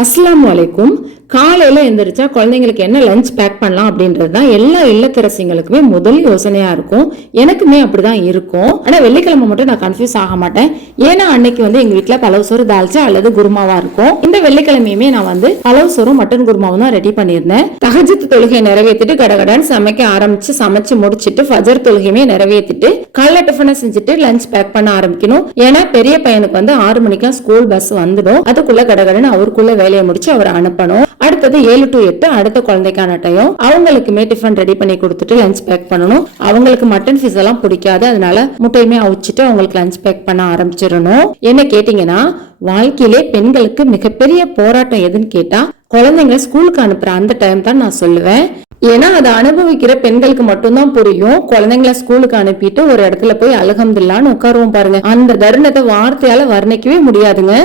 அஸ்ஸலாமு அலைக்கும். காலையில எந்திரிச்சா குழந்தைங்களுக்கு என்ன லஞ்ச் பேக் பண்ணலாம் அப்படின்றது தான் எல்லா இல்லத்தரசிங்களுக்குமே முதல் யோசனையா இருக்கும். எனக்குமே அப்படிதான் இருக்கும். ஆனா வெள்ளிக்கிழமை மட்டும் நான் கன்ஃபியூஸ் ஆக மாட்டேன். ஏன்னா அன்னைக்கு எங்க வீட்டுல பலவு சோறு தால்ச்சா அல்லது குருமாவா இருக்கும். இந்த வெள்ளிக்கிழமையுமே நான் பலவு சோறும் மட்டன் குருமாவும் தான் ரெடி பண்ணியிருந்தேன். தஹஜ்ஜுத் தொழுகையை நிறைவேற்றிட்டு கடகடான்னு சமைக்க ஆரம்பிச்சு சமைச்சு முடிச்சிட்டு ஃபஜர் தொழுகையுமே நிறைவேற்றிட்டு காலைல டிஃபனை செஞ்சுட்டு லஞ்ச் பேக் பண்ண ஆரம்பிக்கணும். ஏன்னா பெரிய பையனுக்கு 6 மணிக்கெல்லாம் ஸ்கூல் பஸ் வந்துடும். அதுக்குள்ள கடகடன்னு அவருக்குள்ள வேலையை முடிச்சு அவரை அனுப்பணும். அடுத்தது 7 to 8 அடுத்த குழந்தைக்கான டைம். அவங்களுக்குமே டிஃபன் ரெடி பண்ணி கொடுத்துட்டு லஞ்ச் பேக் பண்ணணும். அவங்களுக்கு மட்டன் ஃபிஷ் எல்லாம் பிடிக்காது, அதனால முட்டையுமே அவிச்சிட்டு அவங்களுக்கு லஞ்ச் பேக் பண்ண ஆரம்பிச்சிடணும். என்ன கேட்டீங்கன்னா, வாழ்க்கையிலே பெண்களுக்கு மிகப்பெரிய போராட்டம் எதுன்னு கேட்டா குழந்தைங்க ஸ்கூலுக்கு அனுப்புற அந்த டைம் தான் நான் சொல்லுவேன். ஏன்னா அதை அனுபவிக்கிற பெண்களுக்கு மட்டும்தான் புரியும். குழந்தைங்களை ஸ்கூலுக்கு அனுப்பிட்டு ஒரு இடத்துல போய் அல்ஹம்துலில்லாஹ்னு உட்காருவோம் பாருங்க, அந்த தருணத்தை வார்த்தையால வர்ணிக்கவே முடியாதுங்க.